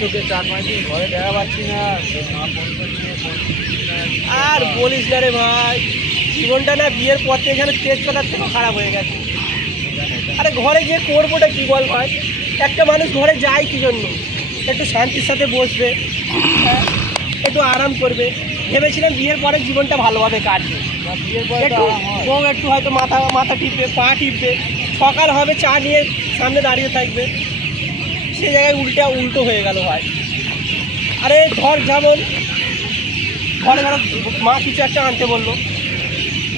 তোকে 4-5 দিন ঘরে দেখা পাচ্ছি না, মা ফোন করছে আর বলিস না রে ভাই, জীবনটা না বিয়ের পর থেকে এখানে তেজ পাতার থেকেও খারাপ হয়ে গেছে। আরে ঘরে গিয়ে করবোটা কি বল ভাই, একটা মানুষ ঘরে যায় কি জন্য? একটু শান্তির সাথে বসবে, হ্যাঁ, একটু আরাম করবে। ভেবেছিলাম বিয়ের পরে জীবনটা ভালোভাবে কাটবে, বিয়ের পরে একটু বউ একটু হয়তো মাথা টিপবে, পা টিপবে, সকাল হবে চা নিয়ে সামনে দাঁড়িয়ে থাকবে। সে জায়গায় উল্টো হয়ে গেল ভাই। আরে ধর যেমন ঘরে ধরো মা কিছু একটা আনতে বললো,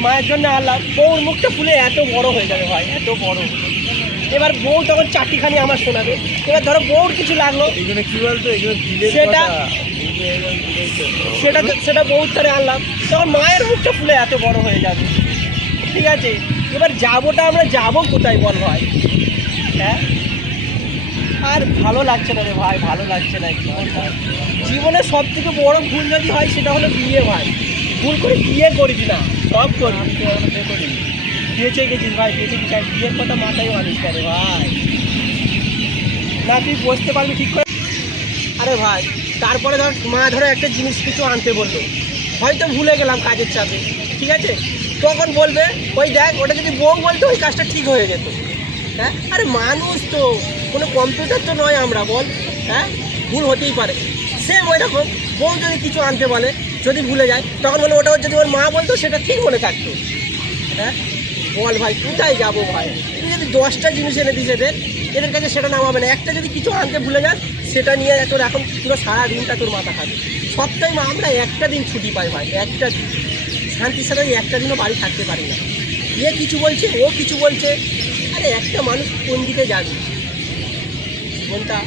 মায়ের জন্য আনলাম, বউর মুখটা ফুলে এত বড় হয়ে যাবে ভাই, এত বড়। এবার বউ তখন চারটিখানি আমার শোনাবে। এবার ধরো বউর কিছু লাগলো, এখানে কি বলতো, সেটা বউর তারে আনলাম, তখন মায়ের মুখটা ফুলে এত বড় হয়ে যাবে। ঠিক আছে, এবার আমরা যাবো কোথায় বল ভাই? হ্যাঁ, আর ভালো লাগছে না রে ভাই, ভালো লাগছে না। জীবনের সব থেকে বড় ভুল যদি হয় সেটা হলো বিয়ে ভাই। ভুল করে বিয়ে করবি না, সব করবি। বেঁচে গেছিস ভাই, বেঁচে গেছিস, বিয়ের কথা মাথায় মানিস না রে ভাই। না তুই বসতে পারবি ঠিক করে? আরে ভাই, তারপরে ধরো একটা জিনিস কিছু আনতে বললো, হয়তো ভুলে গেলাম কাজের চাপে, ঠিক আছে, তখন বলবে ওই দেখ, ওটা যদি বউ বলতো ওই কাজটা ঠিক হয়ে যেত। হ্যাঁ, আরে মানুষ তো, কোনো কম্পিউটার তো নয় আমরা, বল। হ্যাঁ, ভুল হতেই পারে। সেম ওই রকম বউ যদি কিছু আনতে বলে, যদি ভুলে যায়, তখন বলে ওটা যদি ওর মা বলতো সেটা ঠিক মনে থাকতো। হ্যাঁ, বল ভাই কোথায় যাবো ভাই? তুই যদি 10টা জিনিস এনে দিস এদের কাছে, সেটা নামাবে না। একটা যদি কিছু আনতে ভুলে যাস, সেটা নিয়ে তোর এখন পুরো সারা দিনটা তোর মাথা খাবে। সপ্তাহে আমরা একটা দিন ছুটি পাই ভাই, একটা দিন শান্তির সাথে একটা দিনও বাড়ি থাকতে পারি না। এ কিছু বলছে, ও কিছু বলছে। আরে একটা মানুষ কোন দিকে যাবে? জীবনটা